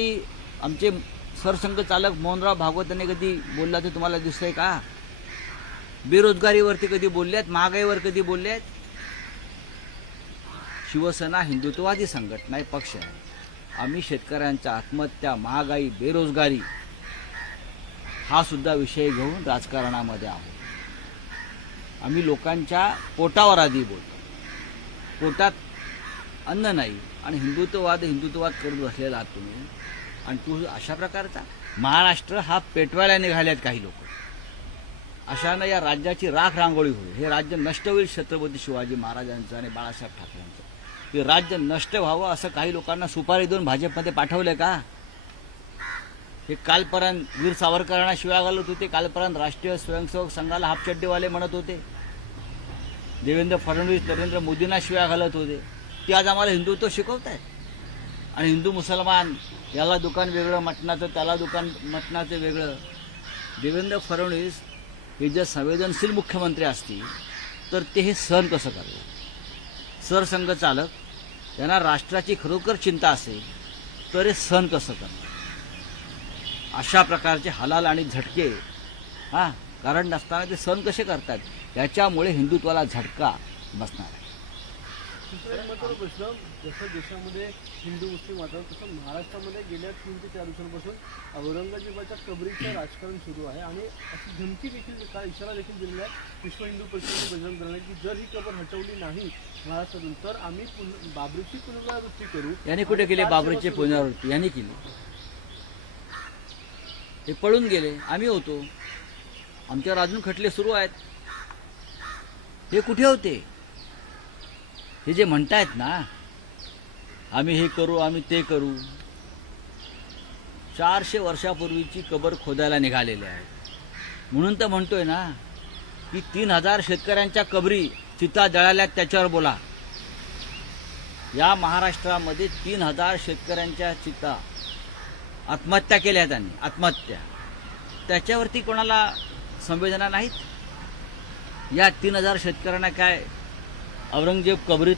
आमचे सरसंघचालक मोहनराव भागवत यांनी कधी बोलला ते तुम्हाला दिसतंय का? बेरोजगारीवरती कधी बोललेत? महागाईवर कधी बोललेत? शिवसेना हिंदुत्ववादी संघटना आहे, पक्ष आहे. आम्ही शेतकऱ्यांच्या आत्महत्या, महागाई, बेरोजगारी हा सुद्धा विषय घेऊन राजकारणामध्ये आहोत. आम्ही लोकांच्या पोटावर आधी बोलतो. पोटात अन्न नाही आणि हिंदुत्ववाद करत बसलेला आहात तुम्ही. आणि तू अशा प्रकारचा महाराष्ट्र हा पेटवायला निघाल्यात काही लोक. अशानं या राज्याची राख रांगोळी होईल. हे राज्य नष्ट होईल छत्रपती शिवाजी महाराजांचं आणि बाळासाहेब ठाकरेंचं. हे राज्य नष्ट व्हावं असं काही लोकांना सुपारी देऊन भाजपमध्ये पाठवले का? हे कालपर्यंत वीर सावरकरांना शिव्या घालत होते, कालपर्यंत राष्ट्रीय स्वयंसेवक संघाला हापचड्डीवाले म्हणत होते, देवेंद्र फडणवीस नरेंद्र मोदींना शिव्या घालत होते. ते आज आम्हाला हिंदुत्व शिकवत आहेत. आणि हिंदू मुसलमान याला दुकान वेगळं, मटणाचं त्याला दुकान मटणाचं वेगळं. देवेंद्र फडणवीस हे जर संवेदनशील मुख्यमंत्री असतील तर ते हे सहन कसं करतात? सरसंघचालक यांना राष्ट्राची खरोखर चिंता असेल तर हे सहन कसं करतात? अशा प्रकारचे हलाल आणि झटके कारण नसताना ते सहन कसे करतात? याच्यामुळे हिंदुत्वाला झटका बसणार आहे. दुसरा महत्त्वाचा प्रश्न, जसं देशामध्ये हिंदू मुस्लिम वातावरण, तसं महाराष्ट्रामध्ये गेल्या 3 ते 4 दिवसांपासून औरंगजेबाच्या कबरीचं राजकारण सुरू आहे. आणि अशी धमकी देखील, का इशारा देखील दिलेला आहे विश्व हिंदू परिषदेने बजरंग दलाने की जर ही कबर हटवली नाही महाराष्ट्रातून तर आम्ही बाबरीची पुनरावृत्ती करू. यांनी कुठे केली बाबरीची पुनरावृत्ती? यांनी केली. ते पळून गेले, आम्ही होतो. आमच्यावर अजून खटले सुरू आहेत. हे कुठे होते? हे जे म्हणतायत ना आम्ही हे करू, आम्ही ते करू, 400 वर्षापूर्वीची कबर खोदायला निघालेले आहेत. म्हणून तर म्हणतोय ना की 3000 शेतकऱ्यांच्या कबरी चिता जळाल्यात, त्याच्यावर बोला. या महाराष्ट्रामध्ये 3000 शेतकऱ्यांच्या चिता आत्महत्या केल्या त्यांनी, आत्महत्या. त्याच्यावरती कोणाला संवेदना नाहीत? या 3000 शेतकऱ्यांना काय औरंगजेब कबरीत